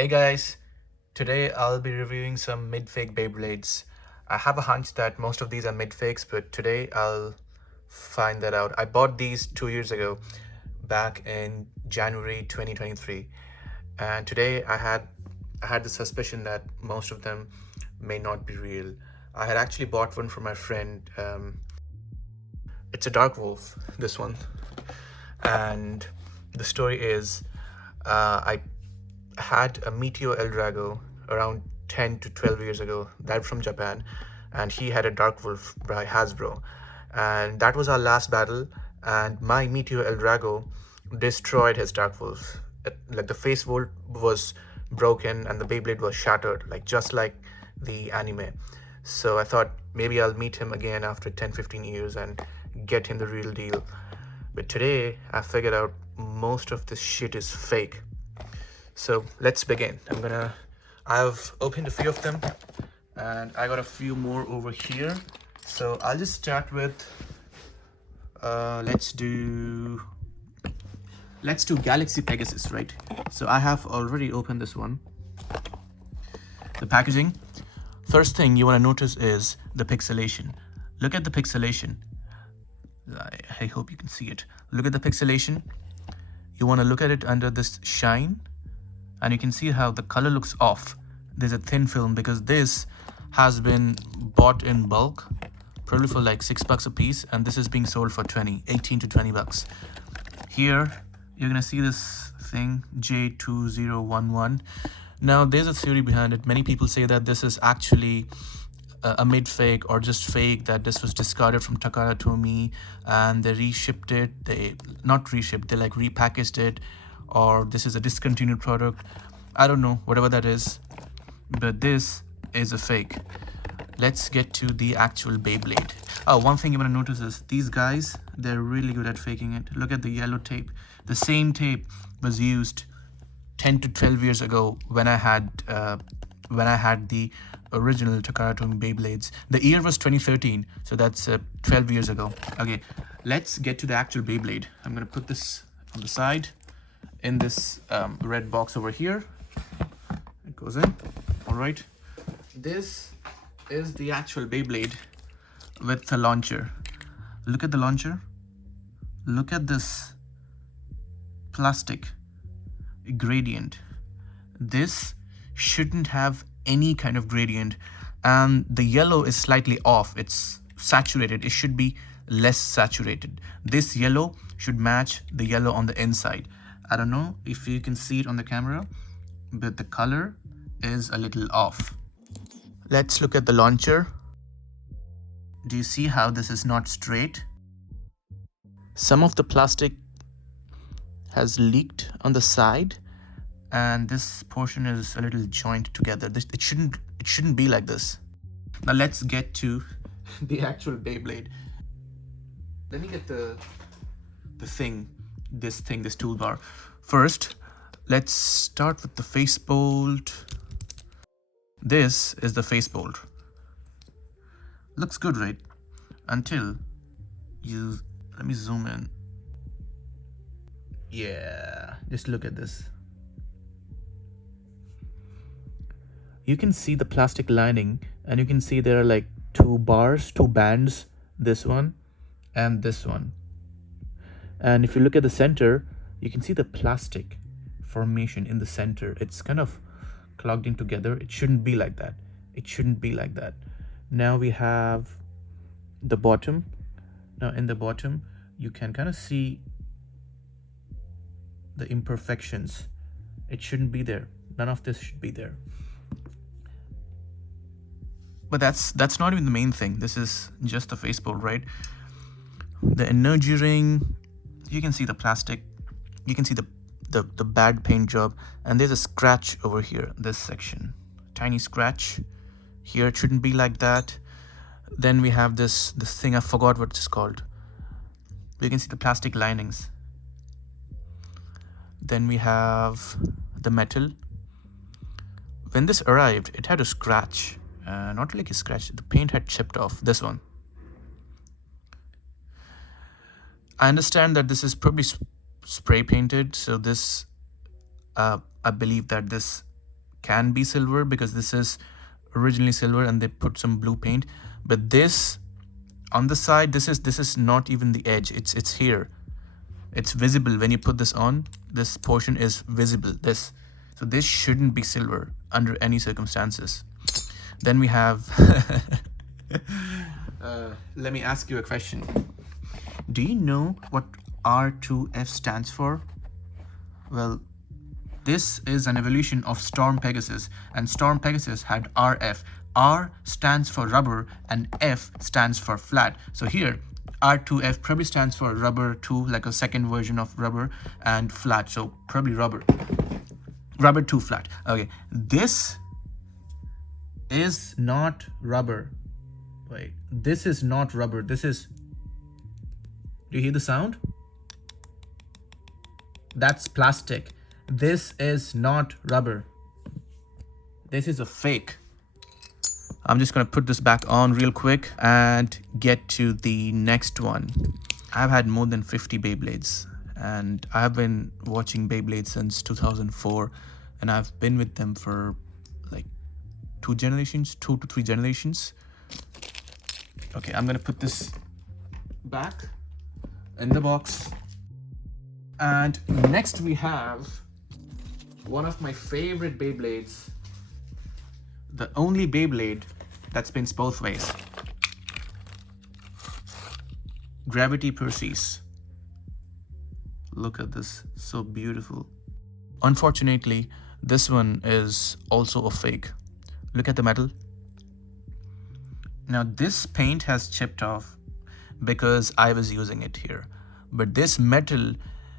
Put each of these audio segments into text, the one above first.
Hey guys, today I'll be reviewing some mid-fake Beyblades. I have a hunch that most of these are mid-fakes, but today I'll find that out. I bought these 2 years ago, back in January 2023, and today I had the suspicion that most of them may not be real. I had actually bought one for my friend. It's a Dark Wolf, this one, and the story is I had a Meteor El Drago around 10 to 12 years ago, that from Japan, and he had a Dark Wolf by Hasbro. And that was our last battle, and my Meteor El Drago destroyed his Dark Wolf. Like the face bolt was broken and the Beyblade was shattered, like just like the anime. So I thought maybe I'll meet him again after 10-15 years and get him the real deal. But today I figured out most of this shit is fake. So let's begin. I've opened a few of them and I got a few more over here. So I'll just start with, let's do Galaxy Pegasus, right? So I have already opened this one. The packaging. First thing you want to notice is the pixelation. Look at the pixelation. I hope you can see it. Look at the pixelation. You want to look at it under this shine, and you can see how the color looks off. There's a thin film because this has been bought in bulk, probably for like $6 a piece, and this is being sold for 18 to 20 bucks. Here you're gonna see this thing J2011. Now there's a theory behind it. Many people say that this is actually a mid-fake or just fake, that this was discarded from Takara Tomy and they reshipped it. They like repackaged it, or this is a discontinued product. I don't know, whatever that is, but this is a fake. Let's get to the actual Beyblade. Oh, one thing you want to notice is these guys, they're really good at faking it. Look at the yellow tape. The same tape was used 10 to 12 years ago when I had the original Takara Tomy Beyblades. The year was 2013, so that's 12 years ago. Okay, let's get to the actual Beyblade. I'm gonna put this on the side in this red box over here. It goes in. All right, this is the actual Beyblade with the launcher. Look at the launcher. Look at this plastic gradient. This shouldn't have any kind of gradient, and the yellow is slightly off. It's saturated. It should be less saturated. This yellow should match the yellow on the inside. I don't know if you can see it on the camera, but the color is a little off. Let's look at the launcher. Do you see how this is not straight? Some of the plastic has leaked on the side, and this portion is a little joined together. It shouldn't be like this. Now let's get to the actual Beyblade. Let me get this toolbar. First, let's start with the face bolt. This is the face bolt. Looks good, right? Until let me zoom in. Yeah, just look at this. You can see the plastic lining, and you can see there are like two bands, this one and this one. And if you look at the center, you can see the plastic formation in the center. It's kind of clogged in together. It shouldn't be like that. It shouldn't be like that. Now we have the bottom. Now in the bottom, you can kind of see the imperfections. It shouldn't be there. None of this should be there. But that's not even the main thing. This is just the face bolt, right? The energy ring, you can see the plastic, you can see the bad paint job, and there's a scratch over here, this section, tiny scratch here. It shouldn't be like that. Then we have this thing, I forgot what it's called. You can see the plastic linings. Then we have the metal. When this arrived, it had a scratch. Not like a scratch, the paint had chipped off. This one. I understand that this is probably spray painted, so this I believe that this can be silver because this is originally silver and they put some blue paint. But this on the side, this is not even the edge. It's here. It's visible when you put this on. This portion is visible. So this shouldn't be silver under any circumstances. Then we have let me ask you a question. Do you know what R2F stands for? Well, this is an evolution of Storm Pegasus, and Storm Pegasus had RF. R stands for rubber and F stands for flat. So here R2F probably stands for rubber 2, like a second version of rubber, and flat, so probably rubber 2 flat. Okay, this is not rubber. Wait, this is not rubber. This is, do you hear the sound? That's plastic. This is not rubber. This is a fake. I'm just gonna put this back on real quick and get to the next one. I've had more than 50 Beyblades, and I've been watching Beyblades since 2004, and I've been with them for like 2 to 3 generations. Okay, I'm gonna put this back in the box. And next we have one of my favorite Beyblades, the only Beyblade that spins both ways. Gravity Perseus. Look at this, so beautiful. Unfortunately, this one is also a fake. Look at the metal. Now this paint has chipped off because I was using it here. But this metal,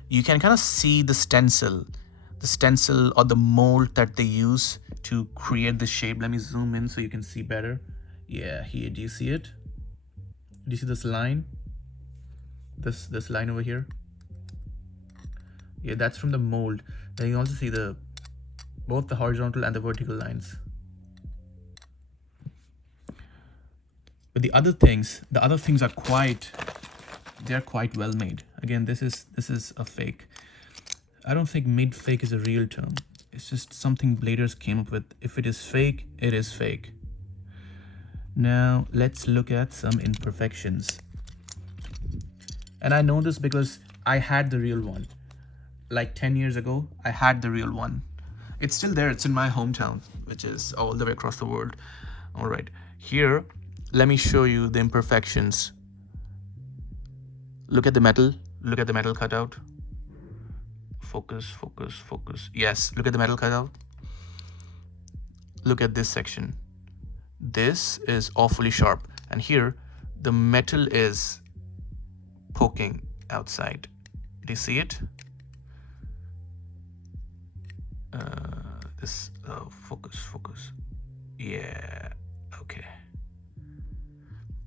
you can kind of see the stencil or the mold that they use to create the shape. Let me zoom in so you can see better. Yeah, here, do you see it? Do you see this line? This line over here? Yeah, that's from the mold. Then you also see both the horizontal and the vertical lines. But the other things are quite well made. Again, this is a fake. I don't think midfake is a real term. It's just something bladers came up with. If it is fake, it is fake. Now let's look at some imperfections. And I know this because I had the real one. Like 10 years ago, I had the real one. It's still there. It's in my hometown, which is all the way across the world. All right, here, let me show you the imperfections. Look at the metal. Look at the metal cutout. Focus, focus, focus. Yes, look at the metal cutout. Look at this section. This is awfully sharp. And here, the metal is poking outside. Do you see it? Focus. Yeah, okay.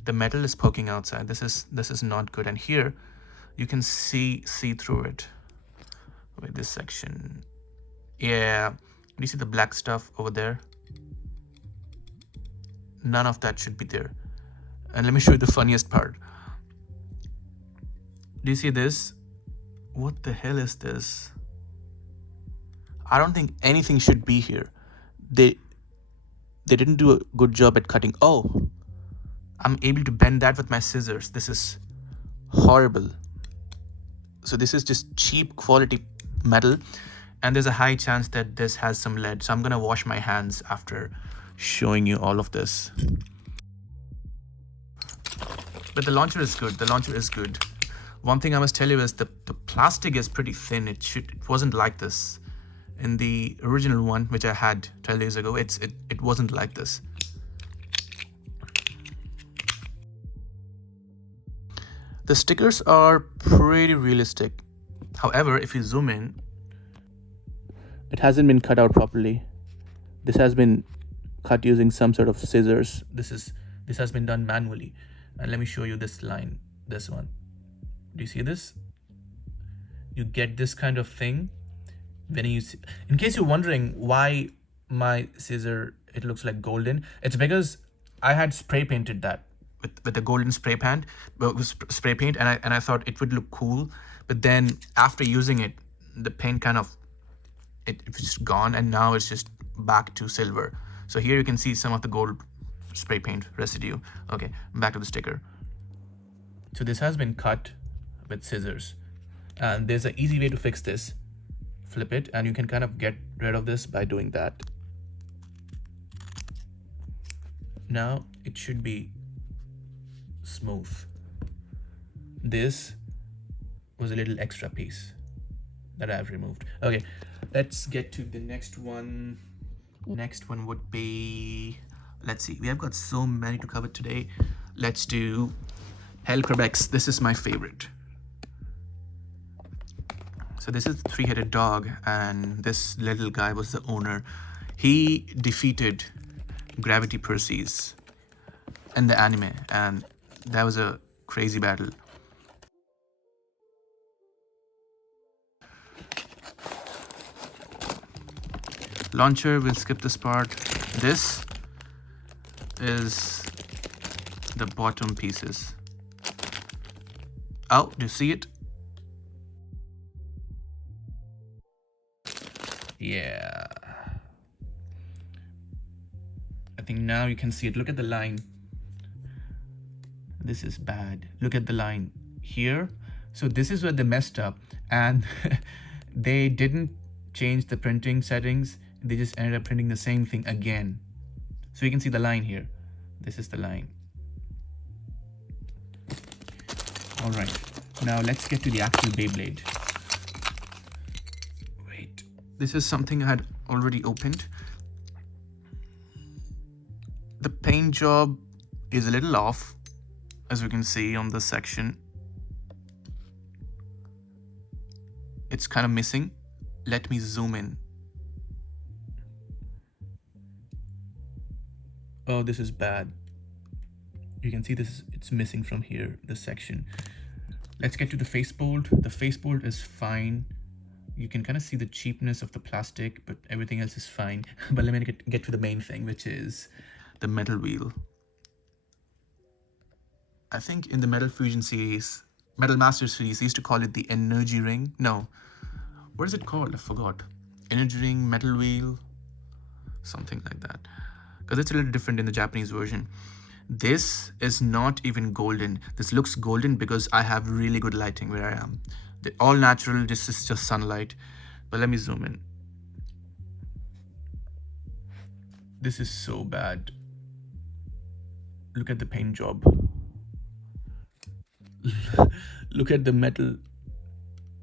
The metal is poking outside. This is not good. And here, you can see through it. With this section, yeah, do you see the black stuff over there? None of that should be there. And let me show you the funniest part. Do you see this? What the hell is this? I don't think anything should be here. They didn't do a good job at cutting. Oh, I'm able to bend that with my scissors. This is horrible. So this is just cheap quality metal, and there's a high chance that this has some lead. So I'm gonna wash my hands after showing you all of this. But the launcher is good. The launcher is good. One thing I must tell you is the plastic is pretty thin. It wasn't like this in the original one, which I had 12 days ago. It wasn't like this. The stickers are pretty realistic. However, if you zoom in, it hasn't been cut out properly. This has been cut using some sort of scissors. This has been done manually. And let me show you this line, this one. Do you see this? You get this kind of thing when you see, in case you're wondering why my scissor, it looks like golden, it's because I had spray painted that with the golden spray paint, and I thought it would look cool. But then after using it, the paint kind of, it's just gone, and now it's just back to silver. So here you can see some of the gold spray paint residue. Okay, back to the sticker. So this has been cut with scissors, and there's an easy way to fix this. Flip it and you can kind of get rid of this by doing that. Now it should be smooth. This was a little extra piece that I've removed. Okay, let's get to the next one. Next one would be, let's see, we have got so many to cover today. Let's do Hell Crebex. This is my favorite. So this is the three-headed dog, and this little guy was the owner. He defeated Gravity Perseus in the anime, and that was a crazy battle. Launcher, we'll skip this part. This is the bottom pieces. Oh, do you see it? Yeah. I think now you can see it. Look at the line. This is bad. Look at the line here. So this is where they messed up, and they didn't change the printing settings. They just ended up printing the same thing again. So you can see the line here. This is the line. All right, now let's get to the actual Beyblade. Wait, this is something I had already opened. The paint job is a little off, as you can see on this section. It's kind of missing. Let me zoom in. Oh, this is bad. You can see this, it's missing from here, this section. Let's get to the facebolt. The facebolt is fine. You can kind of see the cheapness of the plastic, but everything else is fine. But let me get to the main thing, which is the metal wheel. I think in the Metal Fusion series, Metal Master series, they used to call it the energy ring. No, what is it called? I forgot. Energy ring, metal wheel, something like that. Because it's a little different in the Japanese version. This is not even golden. This looks golden because I have really good lighting where I am. They're all natural, this is just sunlight. But let me zoom in. This is so bad. Look at the paint job. Look at the metal.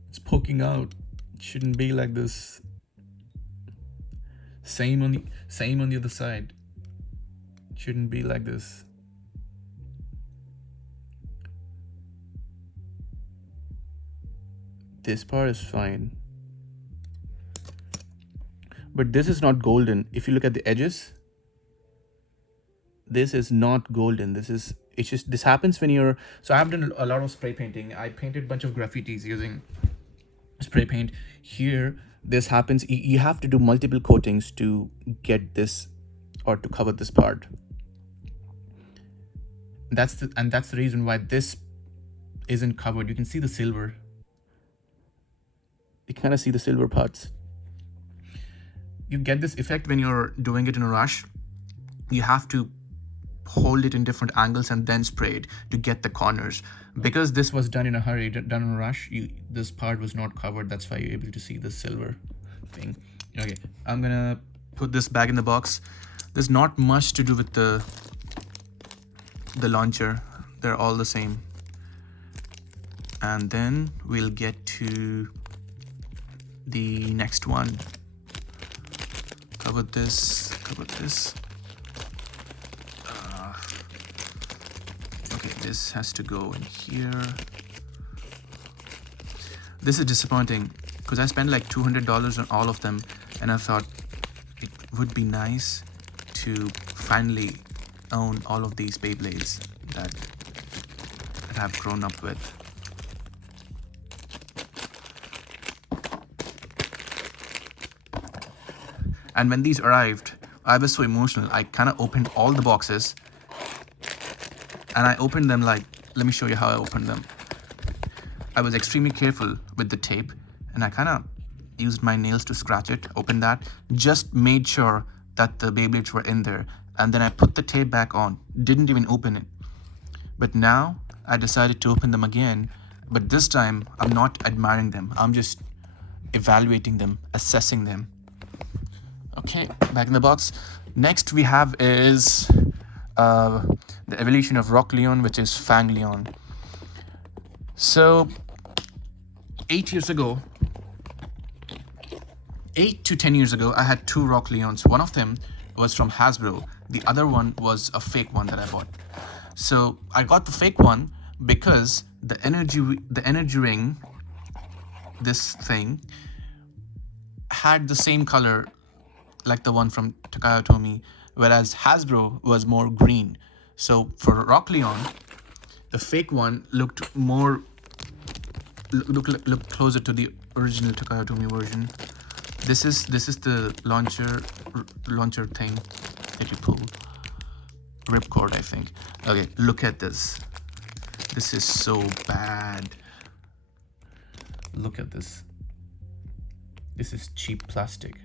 It's poking out. It shouldn't be like this. Same on the other side. It shouldn't be like this. This part is fine. But this is not golden. If you look at the edges, this is not golden. This happens when you're, so I've done a lot of spray painting. I painted a bunch of graffitis using spray paint. Here, this happens, you have to do multiple coatings to get this, or to cover this part. That's the reason why this isn't covered. You can see the silver. You kind of see the silver parts. You get this effect when you're doing it in a rush. You have to hold it in different angles and then spray it to get the corners. Because this was done in a hurry, done in a rush, this part was not covered. That's why you're able to see the silver thing. Okay, I'm gonna put this back in the box. There's not much to do with the launcher. They're all the same. And then we'll get to the next one. Cover this. Okay, this has to go in here. This is disappointing because I spent like $200 on all of them, and I thought it would be nice to finally own all of these Beyblades that I've grown up with. And when these arrived, I was so emotional. I kind of opened all the boxes, and I opened them like, let me show you how I opened them. I was extremely careful with the tape, and I kind of, used my nails to scratch it, opened that, just made sure that the Beyblades were in there, and then I put the tape back on, didn't even open it. But now I decided to open them again, but this time I'm not admiring them, I'm just evaluating them, assessing them. Okay, back in the box. Next we have is the evolution of Rock Leon, which is Fang Leon. So 8 to 10 years ago, I had two Rock Leons. One of them was from Hasbro. The other one was a fake one that I bought. So I got the fake one because the energy ring, this thing, had the same color like the one from Takara Tomy, whereas Hasbro was more green. So for Rock Leon, the fake one looked closer to the original Takara Tomy version. This is the launcher thing that you pull. Ripcord, I think. Okay, look at this. This is so bad. Look at this. This is cheap plastic.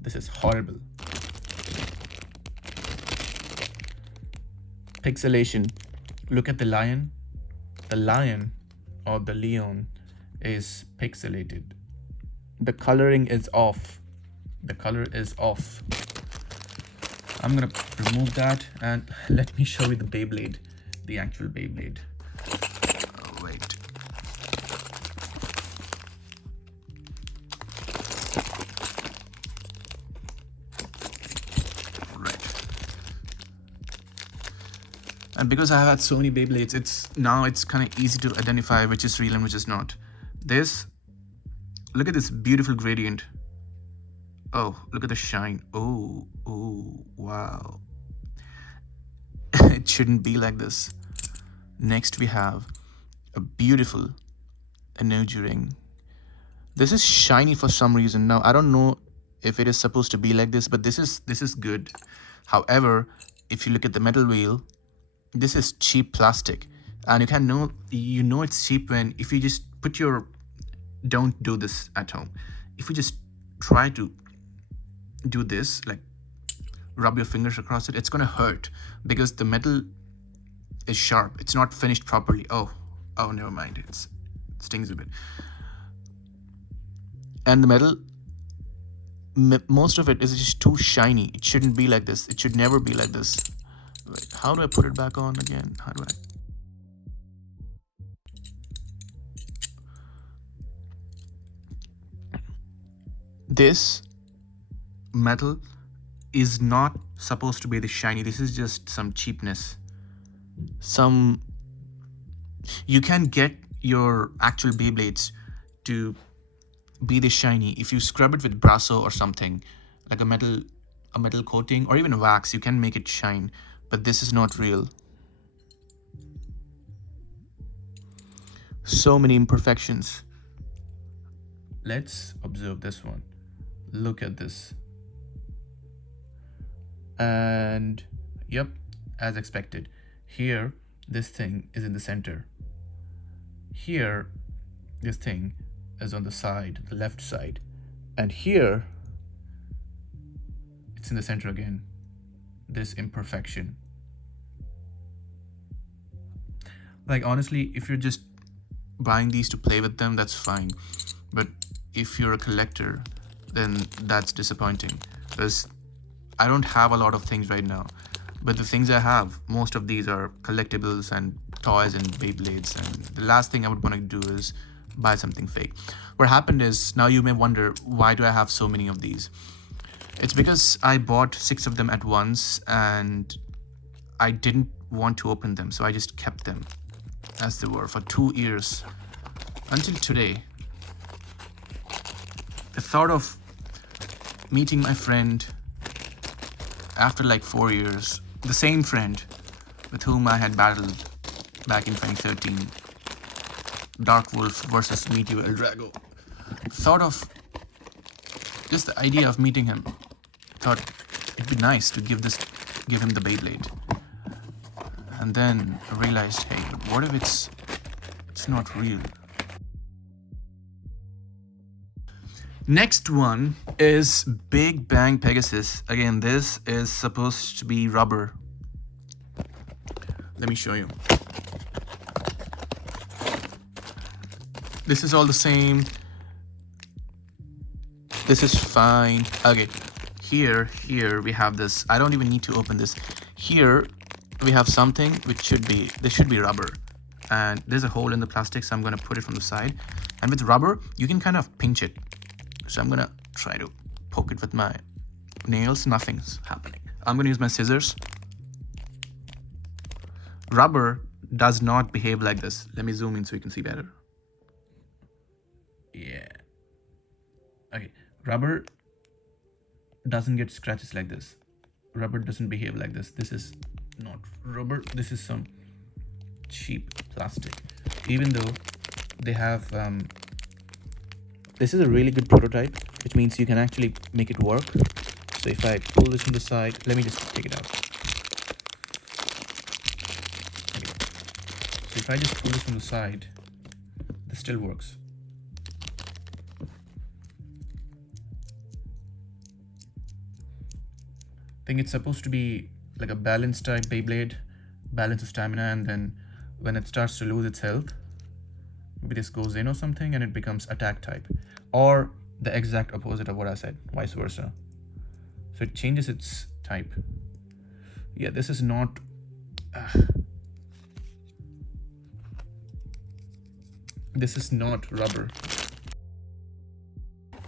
This is horrible. Pixelation. Look at the lion. The lion or the Leon is pixelated. The coloring is off. The color is off. I'm gonna remove that and let me show you the Beyblade, the actual Beyblade. Oh, wait. And because I have had so many Beyblades, it's kind of easy to identify which is real and which is not. Look at this beautiful gradient. Oh, look at the shine. Oh, wow. It shouldn't be like this. Next we have a beautiful energy ring. This is shiny for some reason. Now I don't know if it is supposed to be like this, but this is good. However, if you look at the metal wheel, this is cheap plastic, and you know it's cheap when if you just don't do this at home. If you just try to do this, like rub your fingers across it, it's gonna hurt because the metal is sharp. It's not finished properly. Oh, never mind. It stings a bit. And the metal, most of it is just too shiny. It shouldn't be like this. It should never be like this. Wait, how do I put it back on again? How do I? This metal is not supposed to be this shiny. This is just some cheapness. You can get your actual Beyblades to be this shiny if you scrub it with Brasso or something, like a metal coating or even wax. You can make it shine, but this is not real. So many imperfections. Let's observe this one. Look at this. And yep, as expected. Here, this thing is in the center. Here, this thing is on the side, the left side. And here, it's in the center again. This imperfection. Like honestly, if you're just buying these to play with them, that's fine. But if you're a collector, then that's disappointing. Because I don't have a lot of things right now. But the things I have, most of these are collectibles and toys and Beyblades. And the last thing I would want to do is buy something fake. What happened is, now you may wonder, why do I have so many of these? It's because I bought 6 of them at once and I didn't want to open them. So I just kept them as they were for 2 years until today. The thought of meeting my friend after like 4 years, the same friend with whom I had battled back in 2013, Dark Wolf versus Meteor El Drago. Thought of just the idea of meeting him. Thought it'd be nice to give him the Beyblade. And then I realized, hey, what if it's not real? Next one is Big Bang Pegasus. Again, this is supposed to be rubber. Let me show you. This is all the same. This is fine. Okay, here we have this. I don't even need to open this. Here we have something which this should be rubber. And there's a hole in the plastic, so I'm gonna put it from the side. And with rubber, you can kind of pinch it. So I'm gonna try to poke it with my nails. Nothing's happening. I'm gonna use my scissors. Rubber does not behave like this. Let me zoom in so you can see better. Yeah. Okay. Rubber doesn't get scratches like this. Rubber doesn't behave like this. This is not rubber. This is some cheap plastic. Even though they have this is a really good prototype, which means you can actually make it work. So if I pull this from the side, let me just take it out. Okay. So if I just pull this from the side, this still works. I think it's supposed to be like a balance type Beyblade, balance of stamina, and then when it starts to lose its health, maybe this goes in or something and it becomes attack type, or the exact opposite of what I said, vice versa. So it changes its type. Yeah, this is not this is not rubber.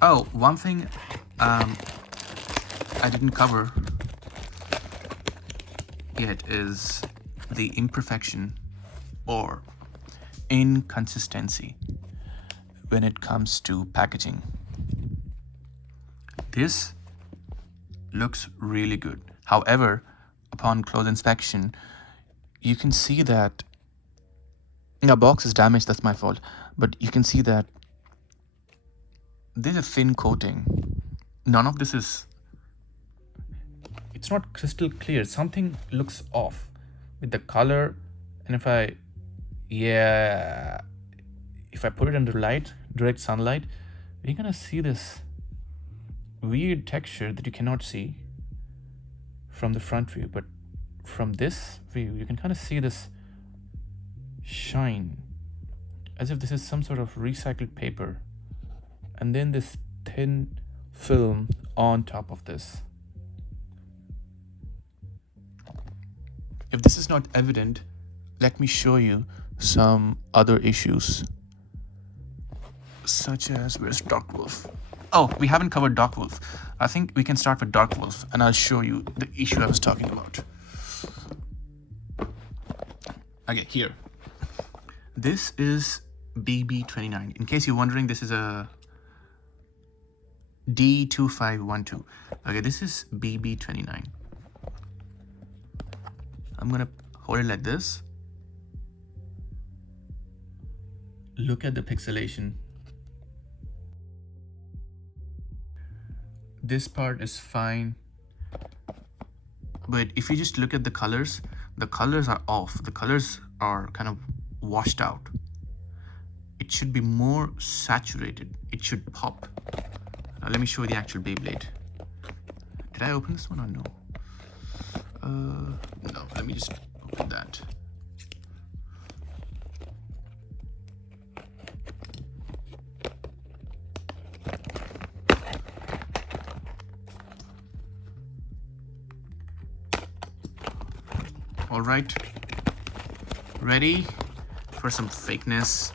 Oh, one thing I didn't cover yet is the imperfection or inconsistency when it comes to packaging. This looks really good. However, upon close inspection, you can see that the box is damaged. That's my fault. But you can see that there's a thin coating. None of this is, it's not crystal clear. Something looks off with the color. And if I put it under light, direct sunlight, you're gonna see this weird texture that you cannot see from the front view, but from this view you can kind of see this shine, as if this is some sort of recycled paper, and then this thin film on top of this. If this is not evident, let me show you some other issues, such as, where's Dark Wolf? Oh, we haven't covered Dark Wolf. I think we can start with Dark Wolf and I'll show you the issue I was talking about. Okay, here. This is BB29. In case you're wondering, this is a D2512. Okay, this is BB29. I'm gonna hold it like this. Look at the pixelation. This part is fine, but if you just look at the colors are off. The colors are kind of washed out. It should be more saturated. It should pop. Now let me show you the actual Beyblade. Did I open this one or no? No, let me just open that. All right, ready for some fakeness.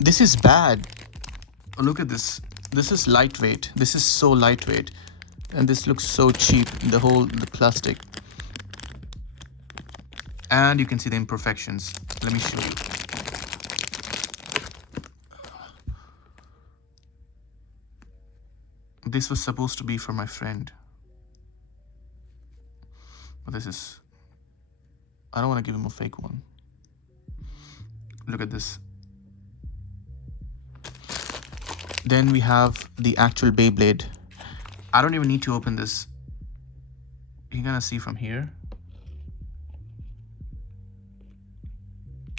This is bad. Oh, look at this. This is lightweight. This is so lightweight, and this looks so cheap. The plastic, and you can see the imperfections. Let me show you. This was supposed to be for my friend, but this is, I don't want to give him a fake one. Look at this. Then we have the actual Beyblade. I don't even need to open this. You're gonna see from here.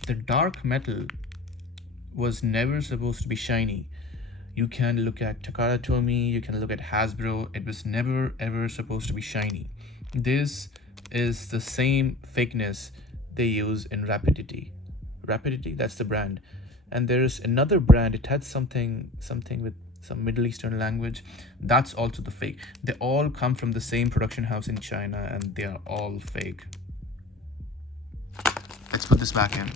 The dark metal was never supposed to be shiny. You can look at Takara Tomy, you can look at Hasbro. It was never ever supposed to be shiny. This is the same fakeness they use in Rapidity. Rapidity, that's the brand. And there's another brand, it had something with some Middle Eastern language. That's also the fake. They all come from the same production house in China and they are all fake. Let's put this back in.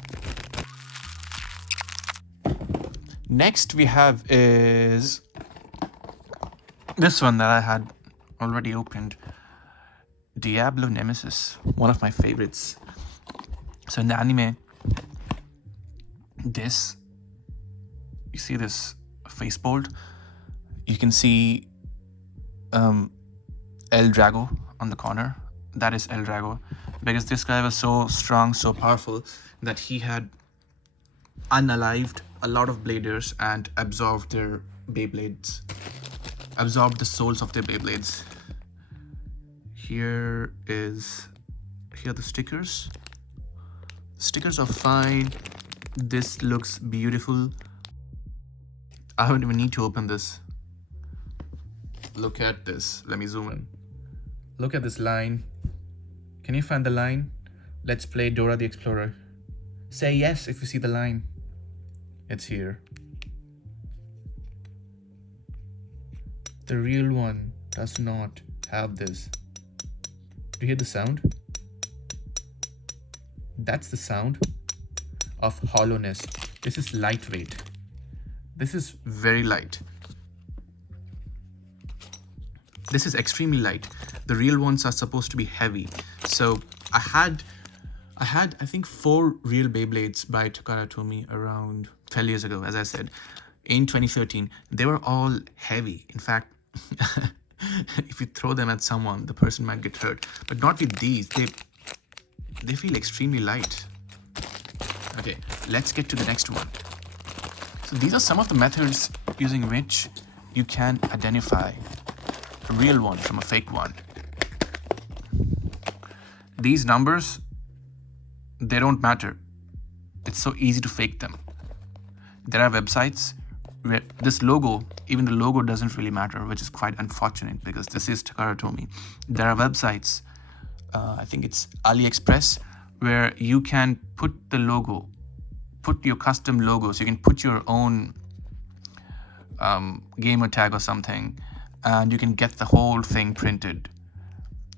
Next we have is this one that I had already opened. Diablo Nemesis, one of my favorites. So in the anime, you see this face bolt, you can see El Drago on the corner. That is El Drago, because this guy was so strong, so powerful, that he had unalived a lot of bladers and absorbed their Beyblades, absorbed the souls of their Beyblades. Here are the stickers. Stickers are fine. This looks beautiful. I don't even need to open this. Look at this. Let me zoom in. Look at this line. Can you find the line? Let's play Dora the Explorer. Say yes if you see the line. It's here. The real one does not have this. Do you hear the sound? That's the sound of hollowness. This is lightweight. This is very light. This is extremely light. The real ones are supposed to be heavy. So I had I think 4 real Beyblades by Takara Tomy around 12 years ago, as I said, in 2013. They were all heavy. In fact, if you throw them at someone, the person might get hurt. But not with these. They feel extremely light. Okay, let's get to the next one. So these are some of the methods using which you can identify a real one from a fake one. These numbers, they don't matter. It's so easy to fake them. There are websites where this logo, even the logo doesn't really matter, which is quite unfortunate because this is Takara Tomy. There are websites, I think it's AliExpress, where you can put the logo, put your custom logos. You can put your own gamer tag or something, and you can get the whole thing printed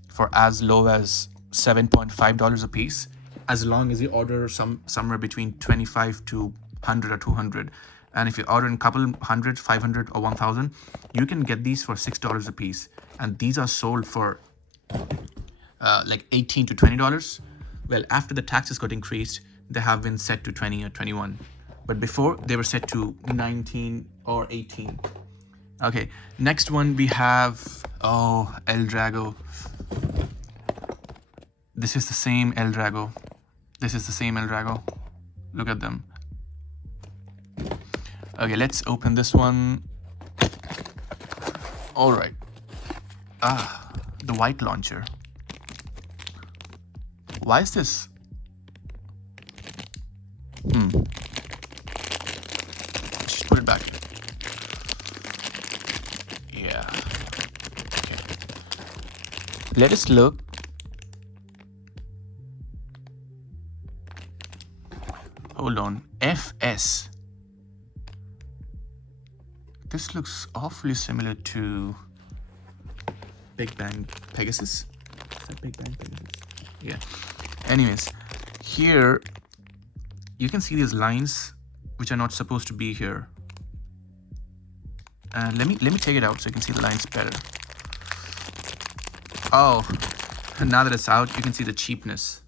for as low as $7.5 a piece, as long as you order somewhere between 25 to 100 or 200. And if you order in a couple 100, 500 or 1,000, you can get these for $6 a piece. And these are sold for like $18 to $20. Well, after the taxes got increased, they have been set to 20 or 21. But before, they were set to 19 or 18. Okay, next one we have, oh, El Drago. This is the same El Drago. This is the same El Drago. Look at them. Okay, let's open this one. All right. The white launcher. Why is this? Just put it back. Yeah. Okay. Let us look. Hold on. FS. This looks awfully similar to Big Bang Pegasus. Is that Big Bang Pegasus? Yeah. Anyways, here you can see these lines which are not supposed to be here. And let me take it out so you can see the lines better. Oh, now that it's out, you can see the cheapness.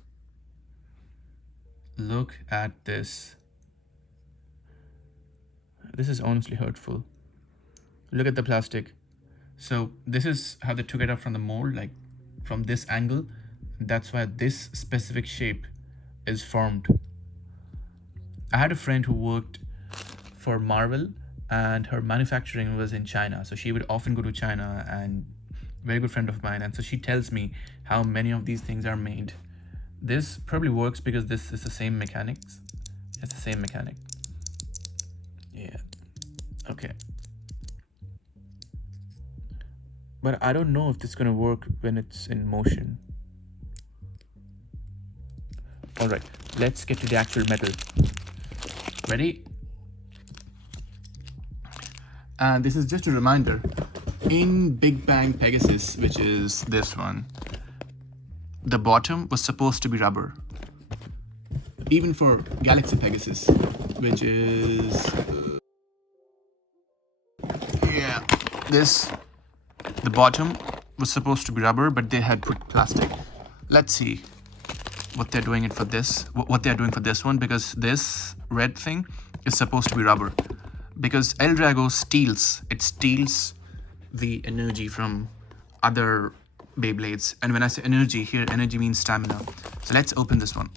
Look at this. This is honestly hurtful. Look at the plastic. So this is how they took it out from the mold, like from this angle. That's why this specific shape is formed. I had a friend who worked for Marvel and her manufacturing was in China. So she would often go to China, and very good friend of mine. And so she tells me how many of these things are made. This probably works because this is the same mechanics. It's the same mechanic. Yeah. Okay. But I don't know if this is gonna work when it's in motion. All right, let's get to the actual metal. Ready? And this is just a reminder. In Big Bang Pegasus, which is this one, the bottom was supposed to be rubber. Even for Galaxy Pegasus, which is the bottom was supposed to be rubber, but they had put plastic. Let's see what they're doing for this one, because this red thing is supposed to be rubber. Because El Drago steals the energy from other Beyblades. And when I say energy here, energy means stamina. So let's open this one.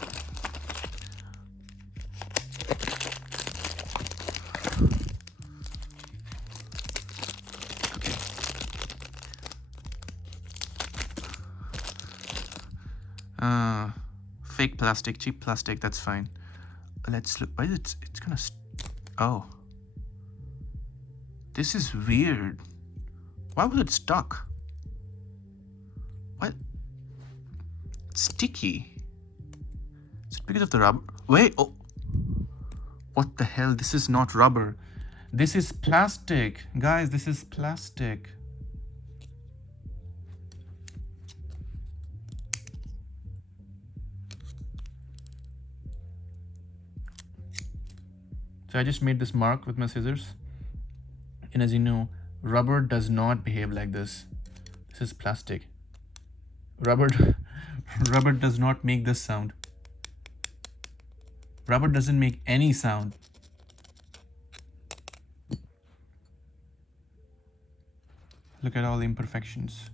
Fake plastic, cheap plastic, that's fine. Let's look. Why is it? It's gonna. Oh. This is weird. Why was it stuck? What? It's sticky. Is it because of the rubber? Wait. Oh. What the hell? This is not rubber. This is plastic. Guys, this is plastic. So I just made this mark with my scissors. And as you know, rubber does not behave like this. This is plastic. Rubber does not make this sound. Rubber doesn't make any sound. Look at all the imperfections.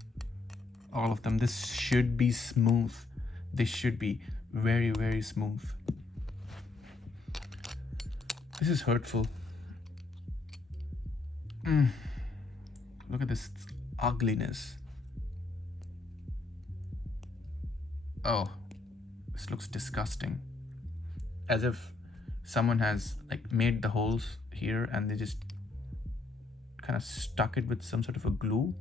All of them. This should be smooth. This should be very, very smooth. This is hurtful. Look at this ugliness. Oh, this looks disgusting. As if someone has like made the holes here and they just kind of stuck it with some sort of a glue.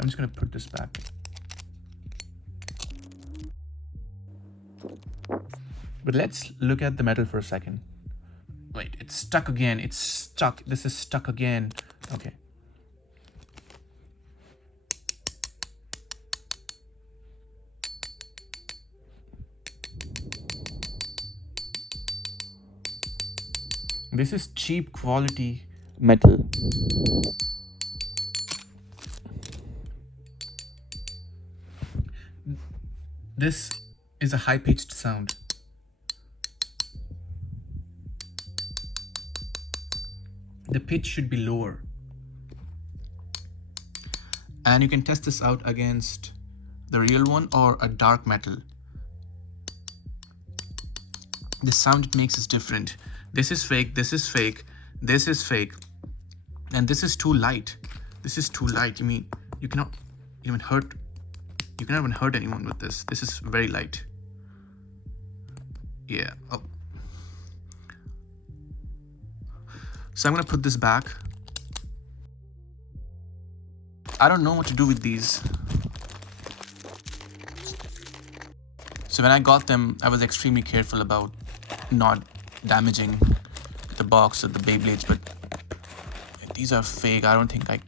I'm just gonna put this back. But let's look at the metal for a second. Wait, it's stuck again. It's stuck. This is stuck again. Okay. This is cheap quality metal. This is a high-pitched sound. The pitch should be lower. And you can test this out against the real one or a dark metal. The sound it makes is different. This is fake, this is fake, this is fake, and this is too light. This is too light. You mean you cannot even hurt anyone with this. This is very light. Yeah. Oh. So I'm gonna put this back. I don't know what to do with these. So when I got them, I was extremely careful about not damaging the box or the Beyblades, but these are fake. I don't think I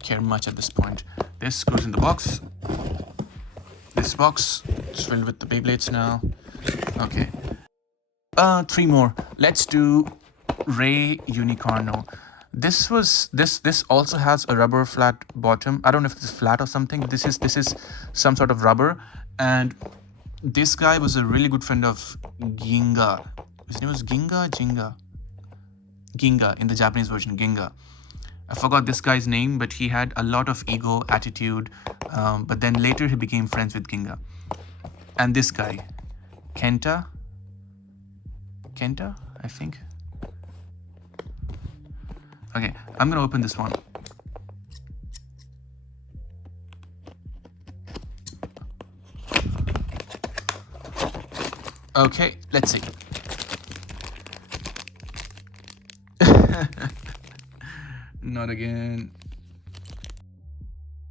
care much at this point. This goes in the box. This box is filled with the Beyblades now. Okay. 3 more. Let's do Ray Unicorno. This also has a rubber flat bottom. I don't know if it's flat or something. This is some sort of rubber. And this guy was a really good friend of Ginga. His name was Ginga in the Japanese version, Ginga. I forgot this guy's name, but he had a lot of ego, attitude, but then later he became friends with Ginga. And this guy, Kenta, I think. Okay, I'm gonna open this one. Okay, let's see. Not again.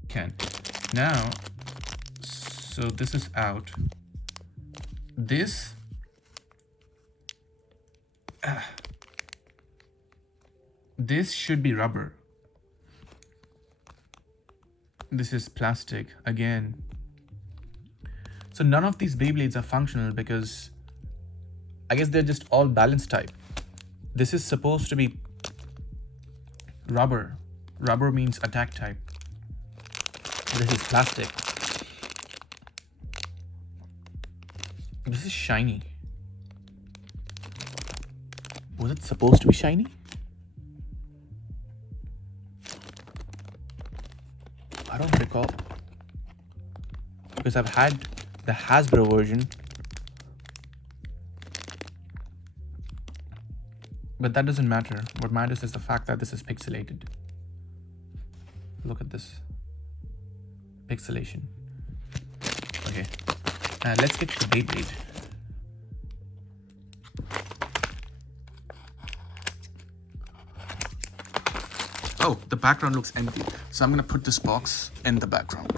Can. Now, so this is out. This this should be rubber. This is plastic again. So none of these Beyblades are functional because I guess they're just all balance type. This is supposed to be rubber. Rubber means attack type. This is plastic. This is shiny. Was it supposed to be shiny? I don't recall. Because I've had the Hasbro version. But that doesn't matter. What matters is the fact that this is pixelated. Look at this. Pixelation. Okay. Let's get to the Beyblade. Oh, the background looks empty. So I'm gonna put this box in the background.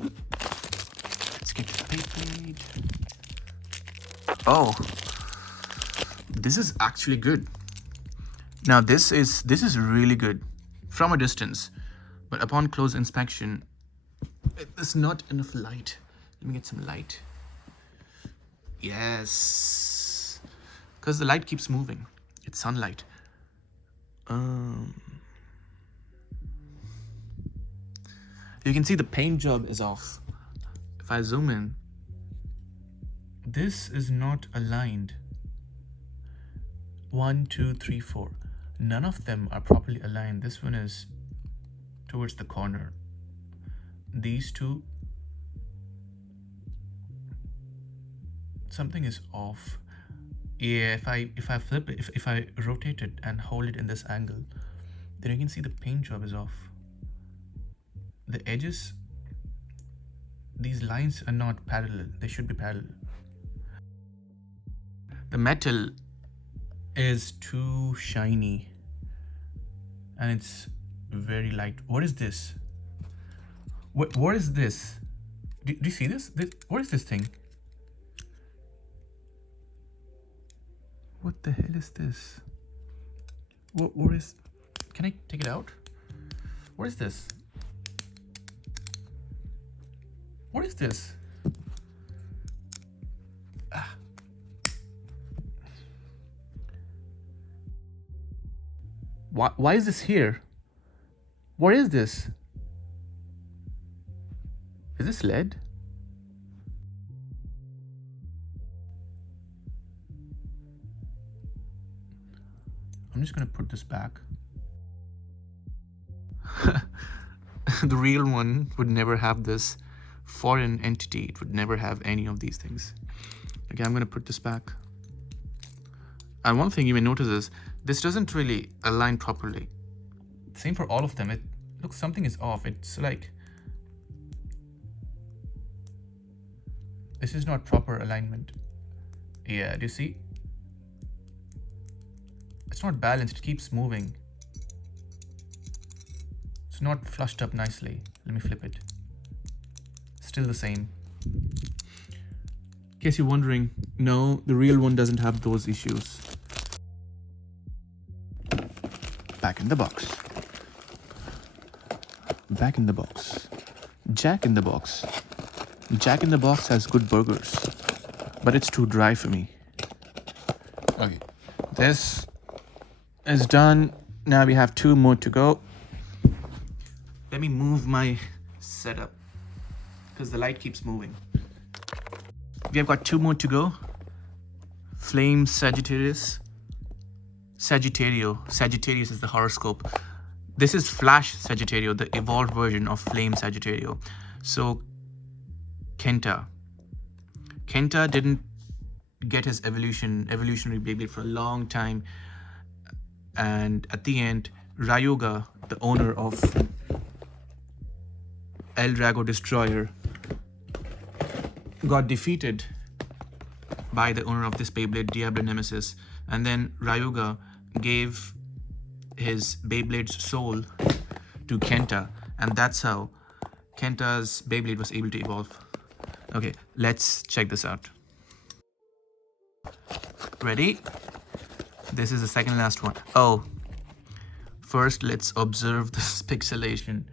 Let's get to the Beyblade. Oh, this is actually good. Now this is really good from a distance, but upon close inspection, there's not enough light. Let me get some light. Yes, because the light keeps moving. It's sunlight. You can see the paint job is off. If I zoom in, this is not aligned. 1, 2, 3, 4. None of them are properly aligned. This one is towards the corner. These two, something is off. Yeah, if I flip it, if I rotate it and hold it in this angle, then you can see the paint job is off. The edges, these lines are not parallel. They should be parallel. The metal is too shiny and it's very light. What is this? What is this? Do you see this? What is this thing? What the hell is this? What is... Can I take it out? What is this? What is this? Why is this here? What is this? Is this lead? I'm just gonna put this back. The real one would never have this. Foreign entity, it would never have any of these things. Okay, I'm gonna put this back. And one thing you may notice is this doesn't really align properly. Same for all of them. It looks something is off. It's like this is not proper alignment. Yeah, do you see? It's not balanced. It keeps moving. It's not flushed up nicely. Let me flip it. Still the same. In case you're wondering, no, the real one doesn't have those issues. Back in the box. Back in the box. Jack in the box. Jack in the Box has good burgers, but it's too dry for me. Okay, this is done. Now we have 2 more to go. Let me move my setup because the light keeps moving. We have got 2 more to go. Flame Sagittarius. Sagittarius is the horoscope. This is Flash Sagittario, the evolved version of Flame Sagittario. So Kenta didn't get his evolutionary Beyblade for a long time, and at the end, Ryoga, the owner of El Drago Destroyer, got defeated by the owner of this Beyblade, Diablo Nemesis, and then Ryuga gave his Beyblade's soul to Kenta, and that's how Kenta's Beyblade was able to evolve. Okay, let's check this out. Ready? This is the second last one. Oh, first let's observe this pixelation.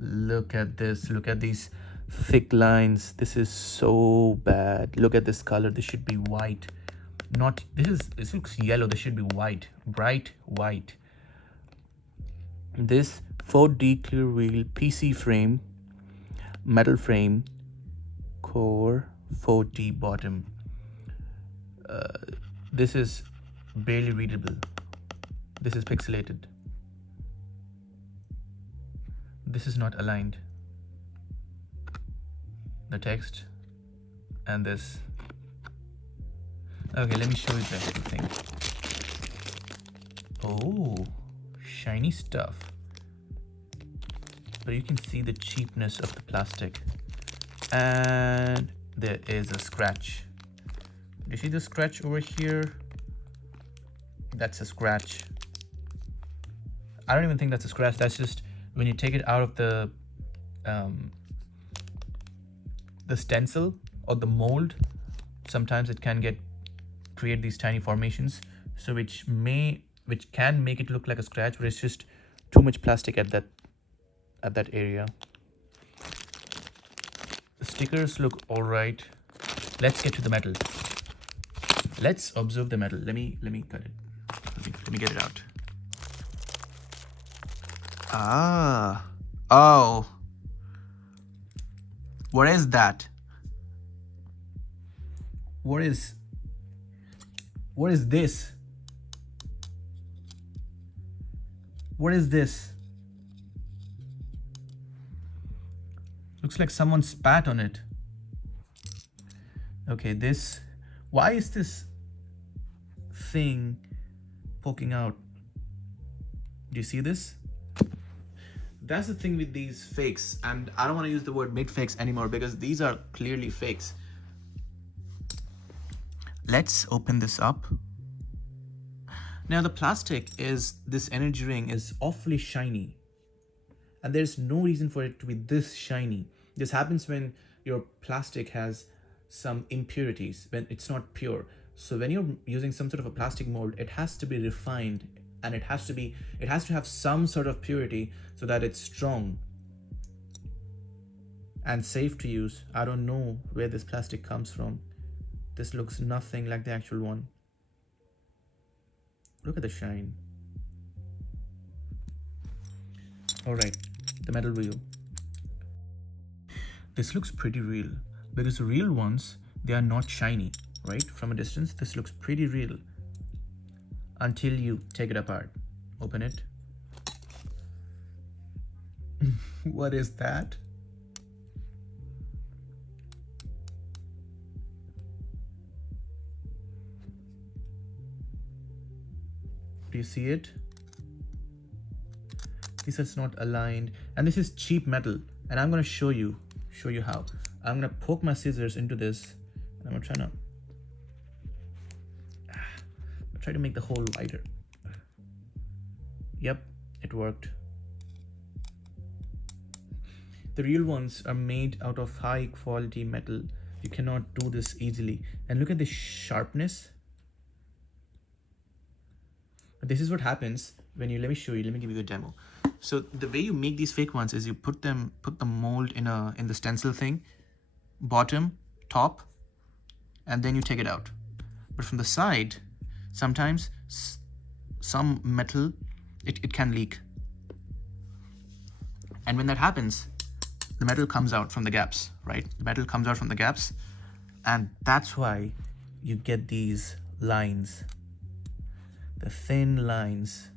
Look at this. Look at these thick lines. This is so bad. Look at this color. This should be white. Not this looks yellow. This should be white. Bright white. This 4D clear wheel PC frame, metal frame, core, 4D bottom. This is barely readable. This is pixelated. This is not aligned. The text and this. Okay, let me show you the actual thing. Oh, shiny stuff. But you can see the cheapness of the plastic. And there is a scratch. Do you see the scratch over here? That's a scratch. I don't even think that's a scratch. That's just when you take it out of the stencil or the mold, sometimes it can create these tiny formations. So which can make it look like a scratch, but it's just too much plastic at that area. The stickers look all right. Let's get to the metal. Let's observe the metal. Let me cut it. Let me get it out. Oh. What is that? What is this? What is this? Looks like someone spat on it. Okay, why is this thing poking out? Do you see this? That's the thing with these fakes, and I don't want to use the word midfakes anymore because these are clearly fakes. Let's open this up. Now the plastic this energy ring is awfully shiny, and there's no reason for it to be this shiny. This happens when your plastic has some impurities, when it's not pure. So when you're using some sort of a plastic mold, it has to be refined, and it has to have some sort of purity so that it's strong and safe to use. I don't know where this plastic comes from. This looks nothing like the actual one. Look at the shine. All right, the metal wheel. This looks pretty real because the real ones, they are not shiny, right? From a distance, this looks pretty real until you take it apart. Open it. What is that? Do you see it? This is not aligned, and this is cheap metal, and I'm going to show you how. I'm going to poke my scissors into this, and I'm going to try to make the hole wider. Yep, it worked. The real ones are made out of high quality metal. You cannot do this easily. And look at the sharpness. This is what happens when you, let me show you, let me give you a demo. So the way you make these fake ones is you put the mold in the stencil thing, bottom, top, and then you take it out. But from the side, sometimes some metal, it can leak. And when that happens, the metal comes out from the gaps, right? The metal comes out from the gaps, and that's why you get these lines, the thin lines.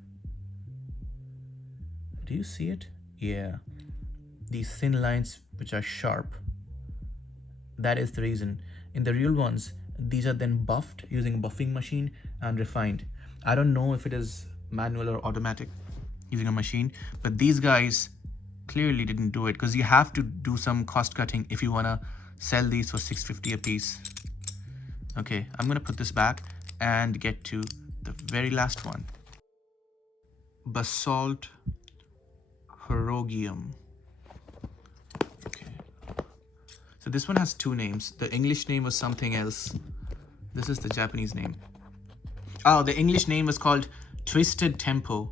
Do you see it? Yeah, these thin lines which are sharp. That is the reason. In the real ones, these are then buffed using a buffing machine and refined. I don't know if it is manual or automatic using a machine, but these guys clearly didn't do it because you have to do some cost cutting if you want to sell these for $6.50 a piece. Okay, I'm gonna put this back and get to the very last one. Basalt Horogium. Okay. So this one has two names. The English name was something else. This is the Japanese name. Oh, the English name was called Twisted Tempo.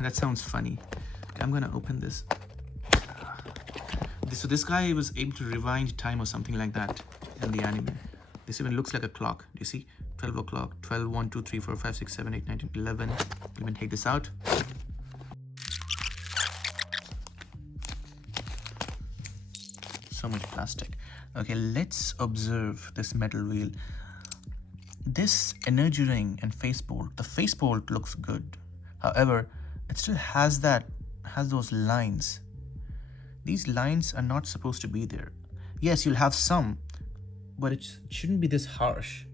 That sounds funny. Okay, I'm gonna open this. So this guy was able to rewind time or something like that in the anime. This even looks like a clock. Do you see? 12 o'clock. 12, 1, 2, 3, 4, 5, 6, 7, 8, 9, 10, 11. Let me take this out. So much plastic. Okay, let's observe this metal wheel. This energy ring and faceport. The faceport looks good. However, it still has those lines. These lines are not supposed to be there. Yes, you'll have some, but it shouldn't be this harsh.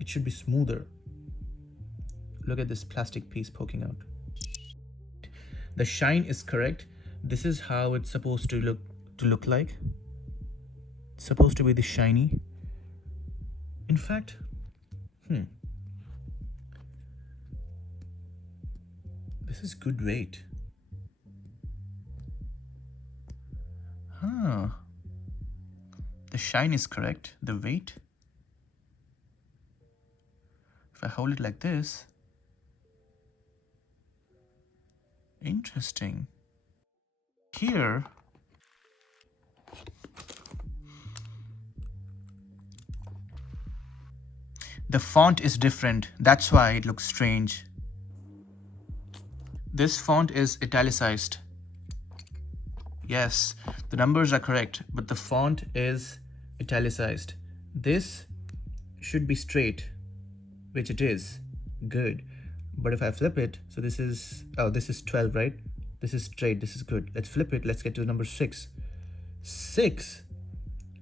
It should be smoother. Look at this plastic piece poking out. The shine is correct. This is how it's supposed to look like. It's supposed to be this shiny. In fact, this is good weight. Huh. The shine is correct. The weight. If I hold it like this. Interesting. Here. The font is different. That's why it looks strange. This font is italicized. Yes, the numbers are correct, but the font is italicized. This should be straight, which it is. Good. But if I flip it, so this is 12, right? This is straight, this is good. Let's flip it, let's get to number 6. 6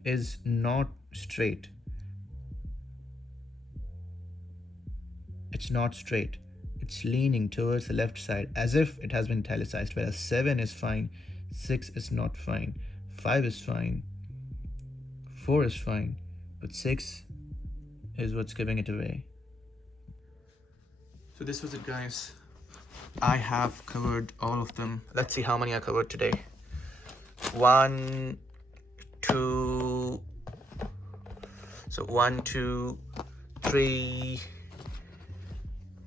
is not straight. It's not straight. It's leaning towards the left side as if it has been italicized, whereas 7 is fine. 6 is not fine. 5 is fine. 4 is fine. But 6 is what's giving it away. So this was it, guys. I have covered all of them. Let's see how many I covered today. 1, 2. So 1, 2, 3,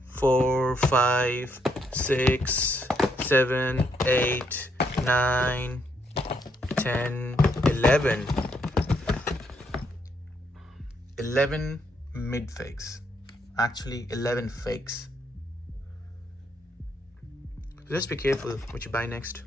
4, 5, 6, 7, 8, 9, 10, 11. 11 mid-fakes. Actually, 11 fakes. Just be careful what you buy next.